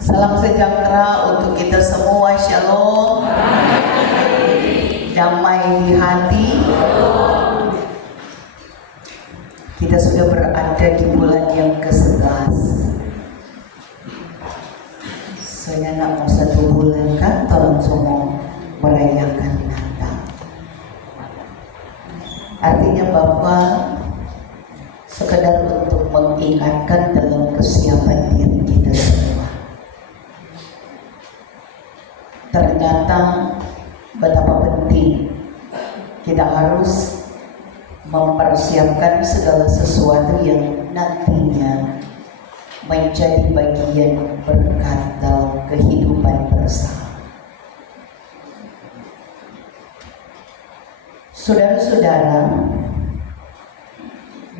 Salam sejahtera untuk kita semua, shalom. Damai di hati. Kita sudah berada di bulan yang ke-11. Saya nak mau 1 bulan kan, tolong semua merayakan Natal. Artinya Bapak sekedar untuk mengingatkan dalam kesiapan diri kita semua. Ternyata betapa penting kita harus mempersiapkan segala sesuatu yang nantinya menjadi bagian berkat dalam kehidupan bersama. Saudara-saudara,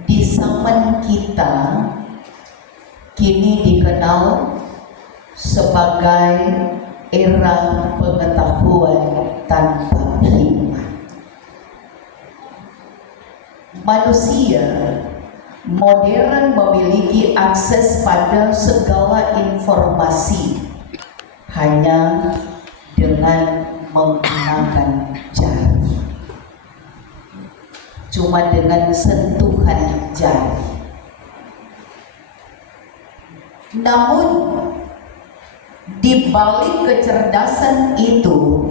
di zaman kita kini dikenal sebagai era pengetahuan tanpa hikmat. Manusia modern memiliki akses pada segala informasi hanya dengan menggunakan jari. Cuma dengan sentuhan jari. Namun di balik kecerdasan itu,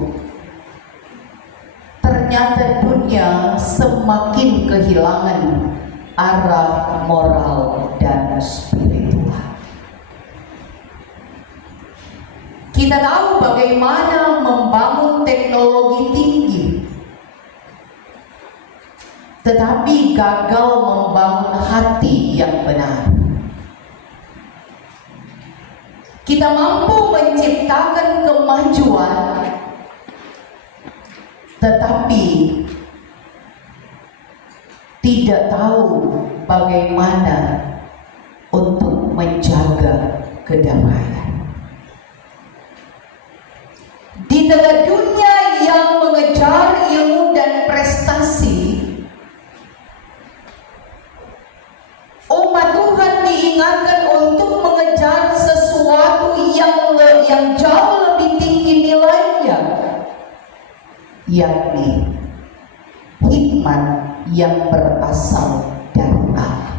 ternyata dunia semakin kehilangan arah moral dan spiritual. Kita tahu bagaimana membangun teknologi tinggi, tetapi gagal membangun hati yang benar. Kita mampu menciptakan kemajuan, tetapi tidak tahu bagaimana untuk menjaga kedamaian. Di tengah dunia yang mengejar ilmu dan prestasi, umat Tuhan diingatkan untuk mengejar sesuatu yang jauh lebih tinggi nilainya, yakni hikmat yang berasal dari Allah.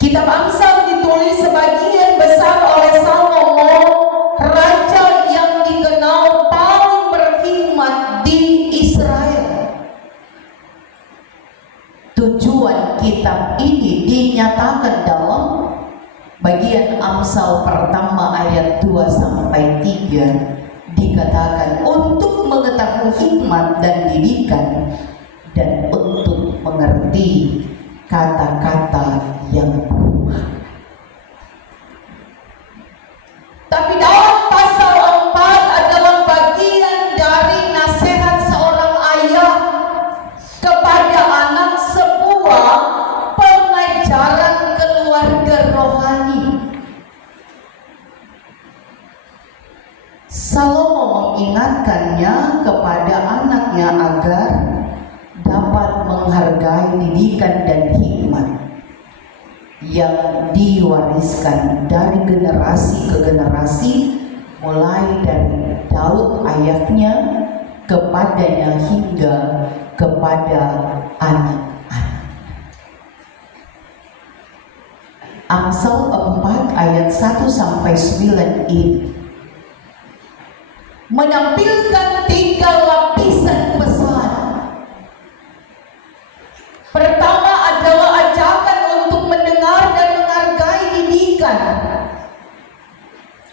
Kitab Amsal ditulis sebagian besar oleh Salomo, raja yang dikenal paling berhikmat di Israel. Tujuan kitab ini dinyatakan dalam bagian Amsal pertama ayat 2-3, dikatakan untuk mengetahui hikmat dan didikan dan untuk mengerti kata-kata yang bermakna. Tapi dalam pasal 4 adalah bagian dari nasihat seorang ayah kepada anak, sebuah pengajaran keluarga rohani. Salomo mengingatkannya kepada anaknya agar dapat menghargai didikan dan hikmat yang diwariskan dari generasi ke generasi, mulai dari Daud ayahnya kepadanya hingga kepada anak-anak. Amsal 4 ayat 1-9 ini menampilkan 3 lapisan pesan. Pertama adalah ajakan untuk mendengar dan menghargai didikan.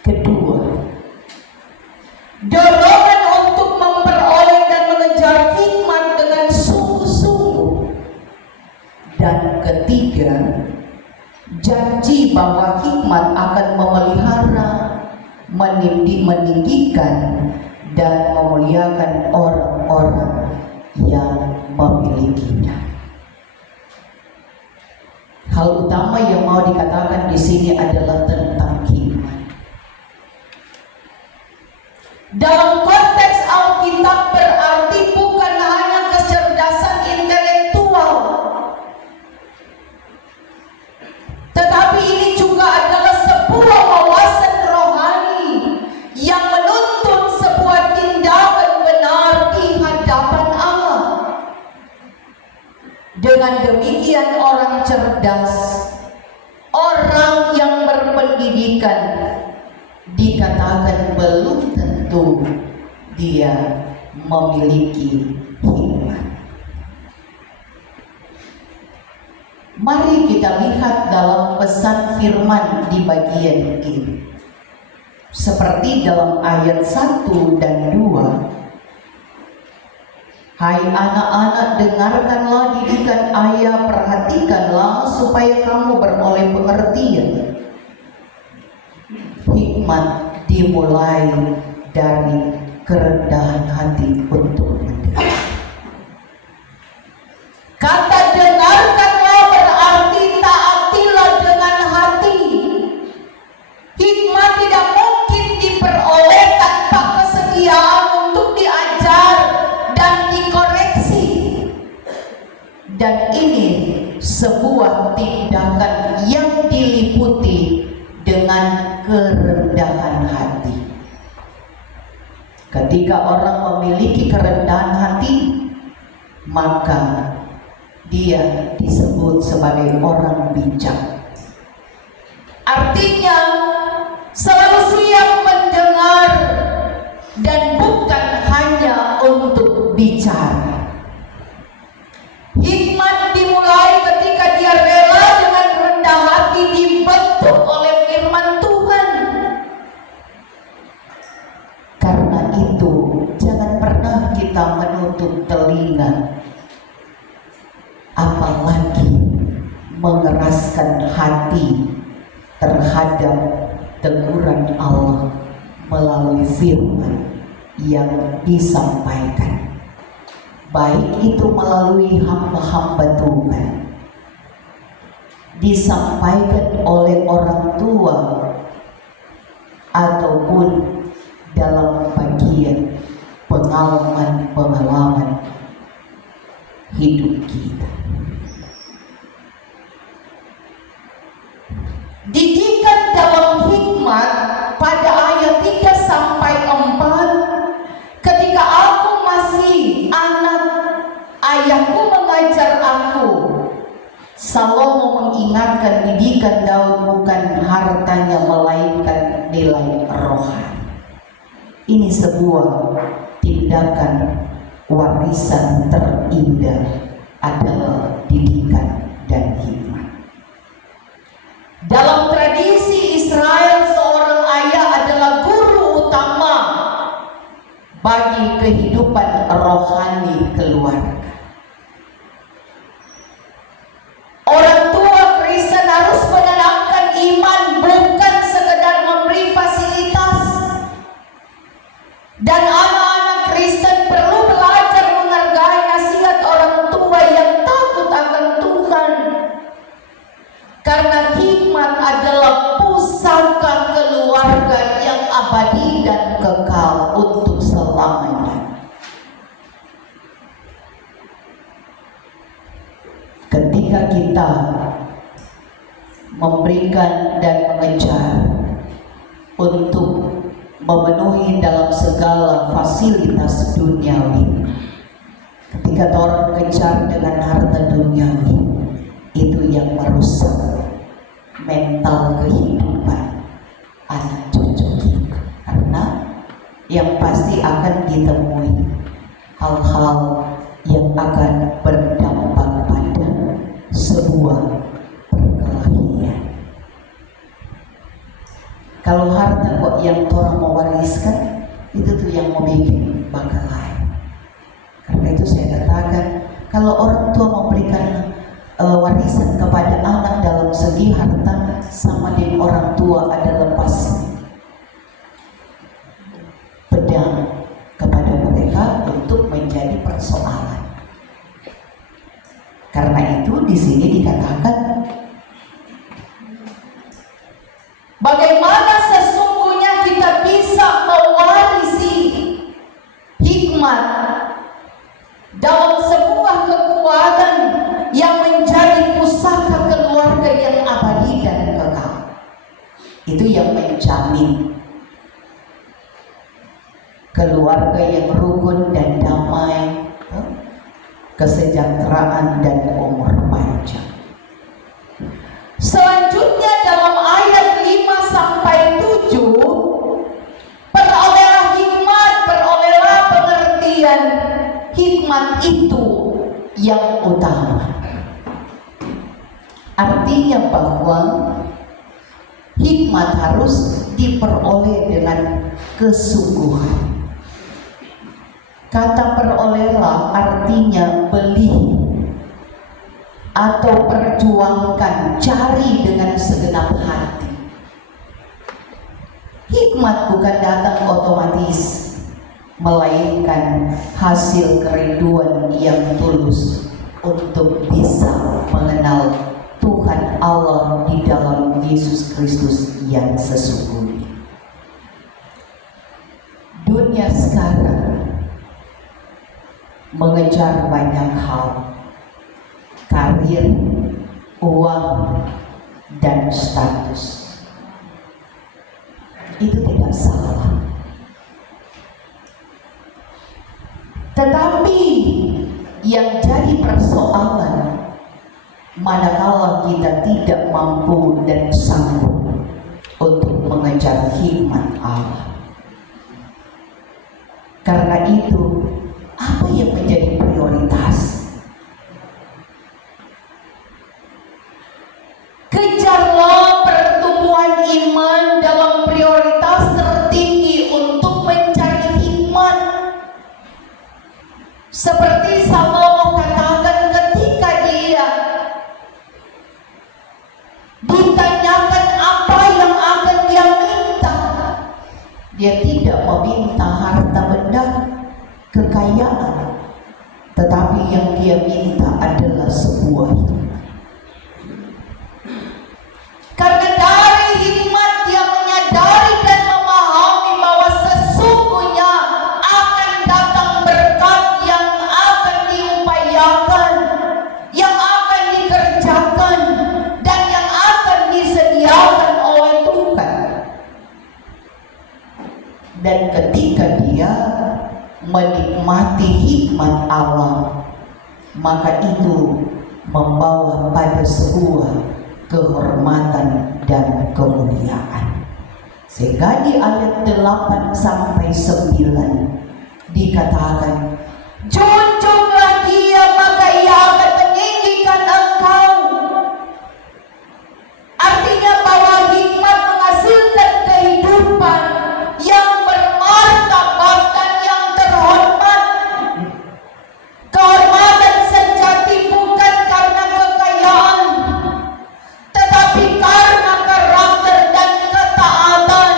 Kedua, dorongan untuk memperoleh dan mengejar hikmat dengan sungguh-sungguh. Dan ketiga, janji bahwa hikmat akan memelihara, meninggikan dan memuliakan orang-orang yang memilikinya. Hal utama yang mau dikatakan di sini adalah tentang hikmat. Dalam konteks Alkitab berarti bukan hanya kecerdasan intelektual, Dengan demikian orang cerdas, orang yang berpendidikan, dikatakan belum tentu dia memiliki hikmat. Mari kita lihat dalam pesan firman di bagian ini. Seperti dalam ayat 1 dan 2. Hai anak-anak, dengarkanlah didikan ayah, perhatikanlah supaya kamu beroleh pengertian. Hikmat dimulai dari kerendahan hati untuk mendengar. Kata dengarkanlah berarti taatilah dengan hati. Hikmat tidak mungkin diperoleh tanpa kesediaan untuk diajar dan dikoreksi. Dan ini sebuah tindakan yang diliputi dengan kerendahan hati. Ketika orang memiliki kerendahan hati, maka dia disebut sebagai orang bijak. Artinya selalu siap mendengar dan bukan hanya untuk bicara. Hikmat dimulai ketika dia rela dengan rendah hati dibentuk oleh firman Tuhan. Karena itu jangan pernah kita menutup telinga, apalagi mengeraskan hati terhadap teguran Allah melalui firman yang disampaikan, baik itu melalui hamba-hamba Tuhan, disampaikan oleh orang tua, ataupun dalam bagian pengalaman-pengalaman hidup kita. Didikan dalam hikmat pada ayat 3 sampai 4. Ketika aku masih anak, ayahku mengajar aku. Salomo mengingatkan didikan Daud bukan hartanya melainkan nilai rohani. Ini sebuah tindakan warisan terindah adalah didikan dan hikmat. Dalam tradisi Israel, seorang ayah adalah guru utama bagi kehidupan rohani keluarga. Orang tua Kristen harus menanamkan iman, bukan sekedar memberi fasilitas. Dan anak-anak Kristen perlu belajar menghargai nasihat orang tua yang takut akan Tuhan. Karena hikmat adalah pusaka keluarga yang abadi dan kekal untuk selamanya. Ketika kita memberikan dan mengejar untuk memenuhi dalam segala fasilitas duniawi, ketika orang kejar dengan harta duniawi, itu yang merusak mental kehidupan anak cucu kita. Karena yang pasti akan ditemui hal-hal yang akan berdampak pada sebuah perkelahian. Kalau harta kok yang orang mau wariskan, itu tuh yang mau bikin bakal lain. Karena itu saya katakan, kalau orang tua memberikan warisan kepada anak dalam segi harta, sama dengan orang tua ada lepas pedang kepada mereka untuk menjadi persoalan. Karena itu di sini dikatakan bagaimana sesungguhnya kita bisa mewarisi hikmat dalam sebuah kekuatan yang menjadi pusaka keluarga yang abadi dan kekal. Itu yang menjamin keluarga yang rukun dan damai, kesejahteraan dan umur panjang. Selanjutnya dalam ayat 5 sampai 7, perolehlah hikmat, perolehlah pengertian. Hikmat itu yang utama. Artinya bahwa hikmat harus diperoleh dengan kesungguhan. Kata perolehlah artinya beli atau perjuangkan, cari dengan segenap hati. Hikmat bukan datang otomatis, melainkan hasil kerinduan yang tulus untuk bisa mengenal Tuhan Allah di dalam Yesus Kristus yang sesungguhnya. Dunia sekarang mengejar banyak hal, karir, uang, dan status. Itu tidak salah. Tetapi yang jadi persoalan, manakala kita tidak mampu dan sanggup untuk mengejar hikmat Allah. Karena itu, apa yang menjadi prioritas? Kejarlah pertumbuhan iman dalam prioritas tertinggi untuk mencari hikmat. Seperti Salomo katakan ketika dia ditanyakan apa yang akan dia minta, dia tidak meminta harta benda, kekayaan, tetapi yang dia minta adalah sebuah hikmat. Karena dari hikmat dia menyadari dan memahami bahwa sesungguhnya akan datang berkat yang akan diupayakan, yang akan dikerjakan, dan yang akan disediakan oleh Tuhan. Dan ketika dia menikmati hikmat Allah, maka itu membawa pada sebuah kehormatan dan kemuliaan. Sehingga di ayat 8 sampai 9 dikatakan, junjunglah dia maka ia akan meninggikan engkau. Artinya bahwa hikmat menghasilkan kehidupan yang bermartabat dan yang terhormat. Kehormatan sejati bukan karena kekayaan, tetapi karena karakter dan ketaatan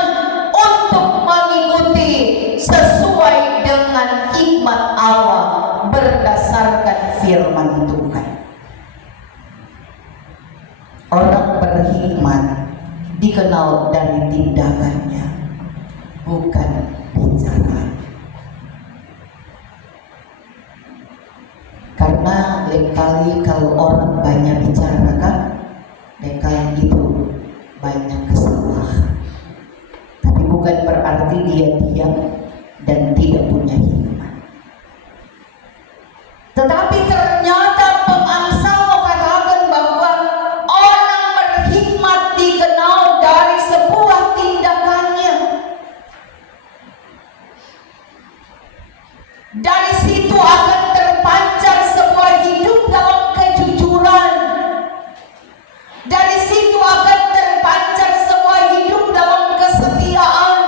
untuk mengikuti sesuai dengan hikmat Allah berdasarkan firman Tuhan. Orang berhikmat dikenal dari tindakannya, bukan bicara. Karena lain kali kalau orang banyak bicara kan, lain kali itu banyak kesalahan. Tapi bukan berarti dia diam dan tidak punya hikmat. Tetapi ternyata Amsal mengatakan bahwa orang berhikmat dikenal dari sebuah tindakannya. Dari situ akan terpancar sebuah hidup dalam kejujuran. Dari situ akan terpancar sebuah hidup dalam kesetiaan.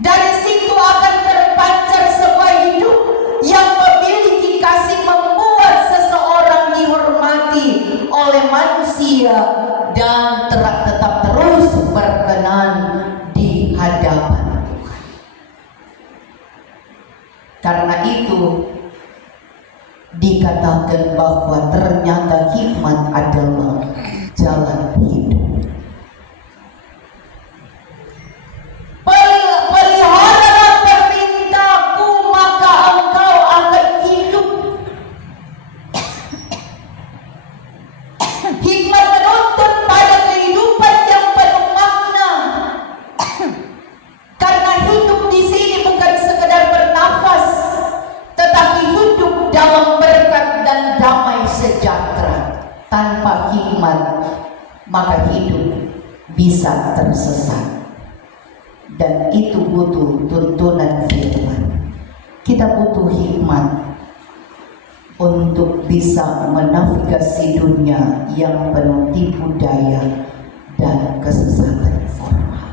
Dari situ akan terpancar sebuah hidup yang memiliki kasih, membuat seseorang dihormati oleh manusia dan tetap terus berkenan di hadapan Tuhan. Karena itu dikatakan bahwa ternyata hikmat adalah jalan hidup. Peliharalah perintahku maka engkau akan hidup. Hikmat menuntut pada kehidupan yang penuh makna. Karena hidup di sini bukan sekedar bernafas, tetapi hidup sejahtera. Tanpa hikmat maka hidup bisa tersesat, dan itu butuh tuntunan firman. Kita butuh hikmat untuk bisa menavigasi dunia yang penuh tipu daya dan kesesatan formal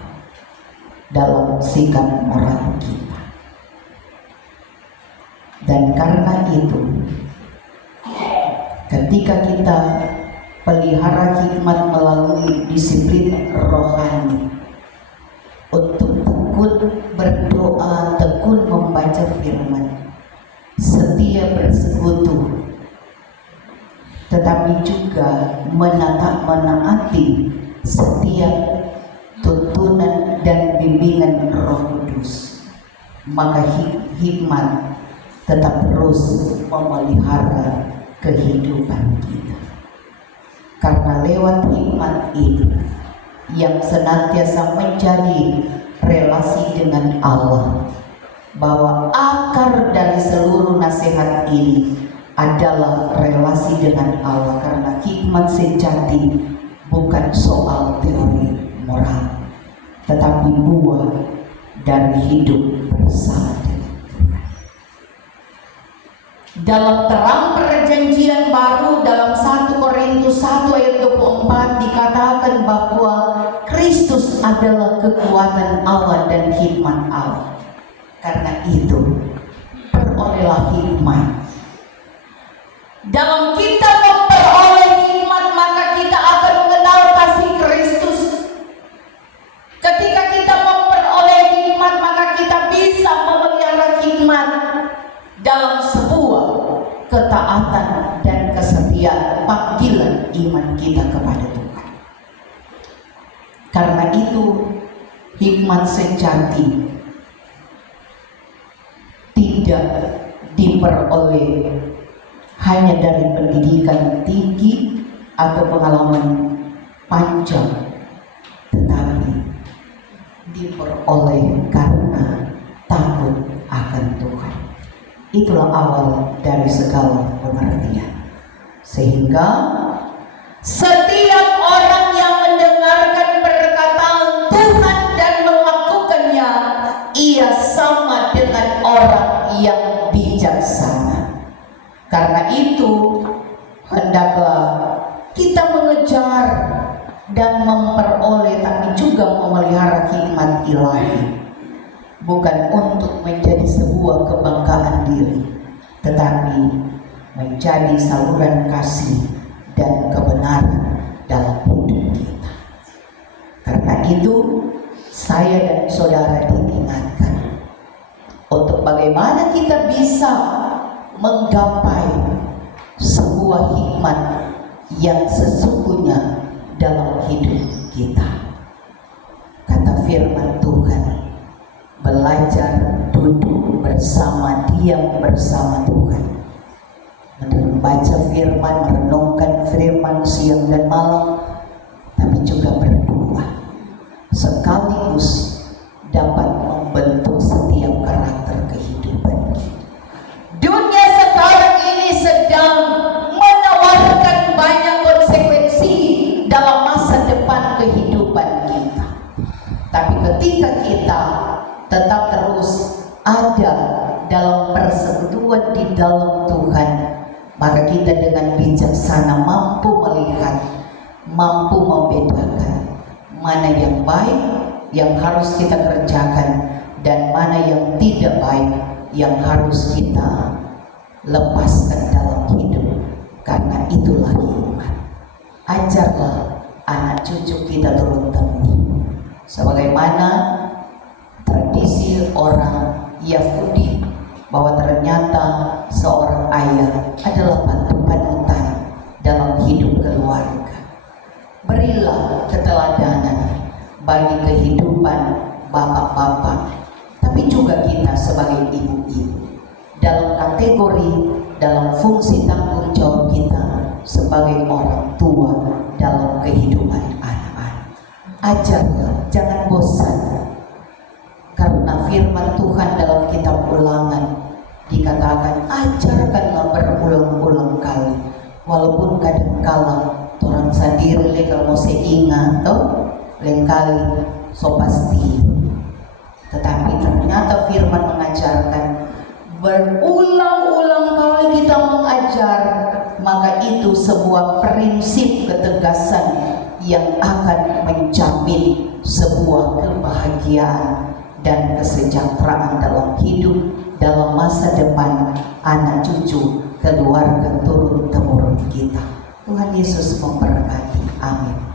dalam sikap moral kita. Dan karena itu, ketika kita pelihara hikmat melalui disiplin rohani untuk tekun berdoa, tekun membaca firman, setia bersekutu, tetapi juga menaati setiap tuntunan dan bimbingan Roh Kudus, maka hikmat tetap terus memelihara kehidupan kita. Karena lewat hikmat ini yang senantiasa menjadi relasi dengan Allah, bahwa akar dari seluruh nasihat ini adalah relasi dengan Allah. Karena hikmat sejati bukan soal teori moral, tetapi buah dari hidup bersama dengan Tuhan. Dalam terang perjanjian baru, dalam 1 Korintus 1 ayat 24 dikatakan bahwa Kristus adalah kekuatan Allah dan hikmat Allah. Karena itu, perolehlah hikmat. Dalam kita memperoleh hikmat, maka kita akan mengenal kasih Kristus. Ketika kita memperoleh hikmat, maka kita bisa memelihara hikmat dalam sebuah ketaatan dan kesetiaan panggilan iman kita kepada Tuhan. Karena itu, hikmat sejati tidak diperoleh hanya dari pendidikan tinggi atau pengalaman panjang, tetapi diperoleh karena takut akan Tuhan. Itulah awal dari segala pengertian. Sehingga setiap orang yang mendengarkan perkataan Tuhan dan melakukannya, ia sama dengan orang yang bijaksana. Karena itu, hendaklah kita mengejar dan memperoleh, tapi juga memelihara hikmat ilahi, bukan untuk menjadi sebuah kebanggaan diri, tetapi menjadi saluran kasih dan kebenaran dalam hidup kita. Karena itu, saya dan saudara diingatkan untuk bagaimana kita bisa menggapai sebuah hikmat yang sesungguhnya dalam hidup kita. Kata firman Tuhan, belajar duduk bersama, diam bersama Tuhan, membaca firman, merenungkan firman siang dan malam, tapi juga berdoa, sekaligus dapat membentuk setiap karakter kehidupan kita. Dunia sekarang ini sedang menawarkan banyak konsekuensi dalam masa depan kehidupan kita. Tapi ketika kita tetap terus ada dalam persekutuan di dalam Tuhan, maka kita dengan bijaksana mampu melihat, mampu membedakan mana yang baik yang harus kita kerjakan dan mana yang tidak baik yang harus kita lepaskan dalam hidup. Karena itulah hikmat. Ajarlah anak cucu kita turun temurun, sebagaimana tradisi orang Yahudi, bahwa ternyata seorang ayah adalah panutan dalam hidup keluarga. Berilah keteladanan bagi kehidupan bapak-bapak, tapi juga kita sebagai ibu-ibu, dalam kategori, dalam fungsi tanggung jawab kita sebagai orang tua dalam kehidupan anak-anak. Ajarlah, jangan bosan, karena firman Tuhan dalam kitab Ulangan dikatakan, ajarkanlah berulang-ulang kali, walaupun kadang-kala orang sendiri kalau mau seingat toh lain kali so pasti, tetapi ternyata firman mengajarkan berulang-ulang kali kita mengajar, maka itu sebuah prinsip ketegasan yang akan menjamin sebuah kebahagiaan dan kesejahteraan dalam hidup, dalam masa depan anak cucu, keluarga turun temurun kita. Tuhan Yesus memberkati. Amin.